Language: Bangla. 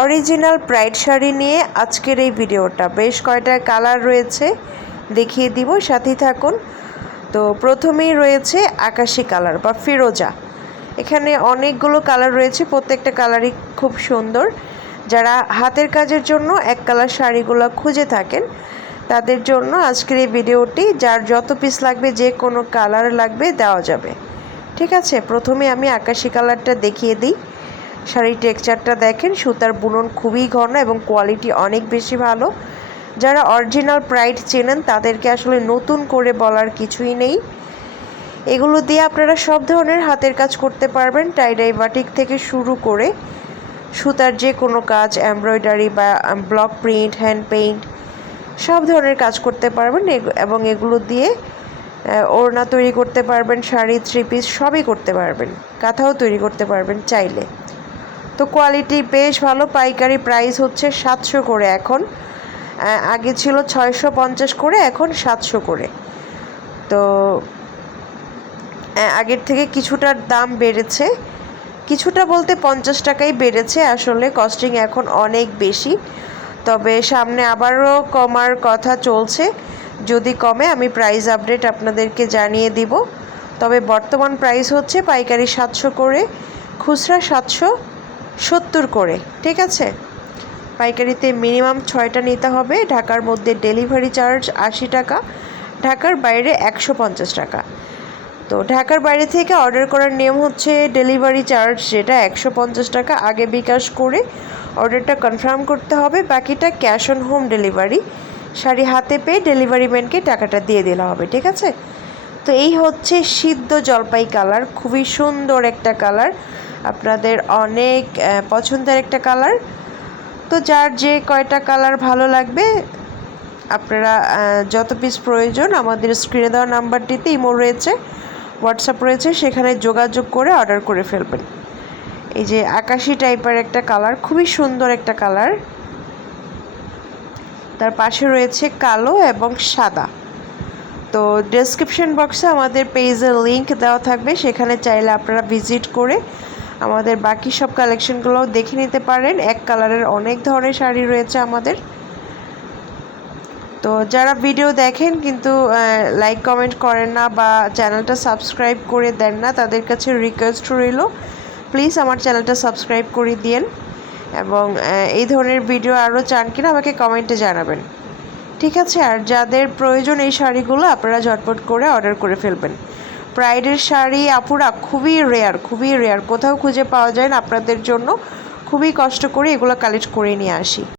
অরিজিনাল প্রাইড শাড়ি নিয়ে আজকের এই ভিডিওটা। বেশ কয়টা কালার রয়েছে দেখিয়ে দিব, সাথেই থাকুন। তো প্রথমেই রয়েছে আকাশি কালার বা ফিরোজা। এখানে অনেকগুলো কালার রয়েছে, প্রত্যেকটা কালারই খুব সুন্দর। যারা হাতের কাজের জন্য এক কালার শাড়িগুলো খুঁজে থাকেন, তাদের জন্য আজকের এই ভিডিওটি, যার যত পিস লাগবে, যে কোনো কালার লাগবে, দেওয়া যাবে। ঠিক আছে, প্রথমে আমি আকাশি কালারটা দেখিয়ে দিই। শাড়ির টেক্সচারটা দেখেন, সুতার বুনন খুবই ঘন এবং কোয়ালিটি অনেক বেশি ভালো। যারা অরিজিনাল প্রাইড চেনেন, তাদেরকে আসলে নতুন করে বলার কিছুই নেই। এগুলো দিয়ে আপনারা সব ধরনের হাতের কাজ করতে পারবেন টাইডাই বাটিক থেকে শুরু করে সুতার যে কোনো কাজ এমব্রয়ডারি বা ব্লক প্রিন্ট হ্যান্ড পেইন্ট সব ধরনের কাজ করতে পারবেন। এবং এগুলো দিয়ে ওড়না তৈরি করতে পারবেন, শাড়ি থ্রি পিস সবই করতে পারবেন। কাঁথাও তৈরি করতে পারবেন চাইলে। তো কোয়ালিটি বেশ ভালো, পাইকারি প্রাইস হচ্ছে সাতশো করে এখন। আগে ছিল ছয়শো পঞ্চাশ করে, এখন সাতশো করে। তো আগের থেকে কিছুটার দাম বেড়েছে। কিছুটা বলতে পঞ্চাশ টাকাই বেড়েছে, আসলে কস্টিং এখন অনেক বেশি। তবে সামনে আবারও কমার কথা চলছে। যদি কমে, আমি প্রাইস আপডেট আপনাদেরকে জানিয়ে দিব। তবে বর্তমান প্রাইস হচ্ছে পাইকারি সাতশো করে, খুচরা সাতশো। সত্তর করে, ঠিক আছে? পাইকারিতে মিনিমাম ছয়টা নিতে হবে, ঢাকার মধ্যে ডেলিভারি চার্জ আশি টাকা, ঢাকার বাইরে একশো পঞ্চাশ টাকা। তো ঢাকার বাইরে থেকে অর্ডার করার নিয়ম হচ্ছে ডেলিভারি চার্জ যেটা একশো পঞ্চাশ টাকা, আগে বিকাশ করে অর্ডারটা কনফার্ম করতে হবে, বাকিটা cash on home delivery. Sari হাতে পেয়ে ডেলিভারি ম্যানকে টাকাটা দিয়ে দিলে হবে, ঠিক আছে? তো এই হচ্ছে সিদ্ধ জলপাই কালার, খুবই সুন্দর একটা কালার। আপনাদের অনেক পছন্দের একটা কালার। তো যার যে কয়টা কালার ভালো লাগবে, আপনারা যত পিস প্রয়োজন, আমাদের স্ক্রিনে দেওয়া নাম্বারটিতে ইমো রয়েছে হোয়াটসঅ্যাপ রয়েছে, সেখানে যোগাযোগ করে অর্ডার করে ফেলবেন। এই যে আকাশি টাইপের একটা কালার, খুবই সুন্দর একটা কালার। তার পাশে রয়েছে কালো এবং সাদা। তো ডেসক্রিপশন বক্সে আমাদের পেজের লিংক দেওয়া থাকবে, সেখানে চাইলে আপনারা ভিজিট করে আমাদের বাকি সব কালেকশনগুলোও দেখে নিতে পারেন। এক কালারের অনেক ধরনের শাড়ি রয়েছে আমাদের। তো যারা ভিডিও দেখেন কিন্তু লাইক কমেন্ট করেন না বা চ্যানেলটা সাবস্ক্রাইব করে দেন না, তাদের কাছে রিকোয়েস্ট রইল। প্লিজ আমার চ্যানেলটা সাবস্ক্রাইব করে দিন এবং এই ধরনের ভিডিও আরও চান কিনা আমাকে কমেন্টে জানাবেন। ঠিক আছে, আর যাদের প্রয়োজন এই শাড়িগুলো আপনারা ঝটপট করে অর্ডার করে ফেলবেন। প্রাইডের শাড়ি, আপুরা, খুবই রেয়ার খুবই রেয়ার কোথাও খুঁজে পাওয়া যায় না আপনাদের জন্য। খুবই কষ্ট করে এগুলো কালেক্ট করে নিয়ে আসি।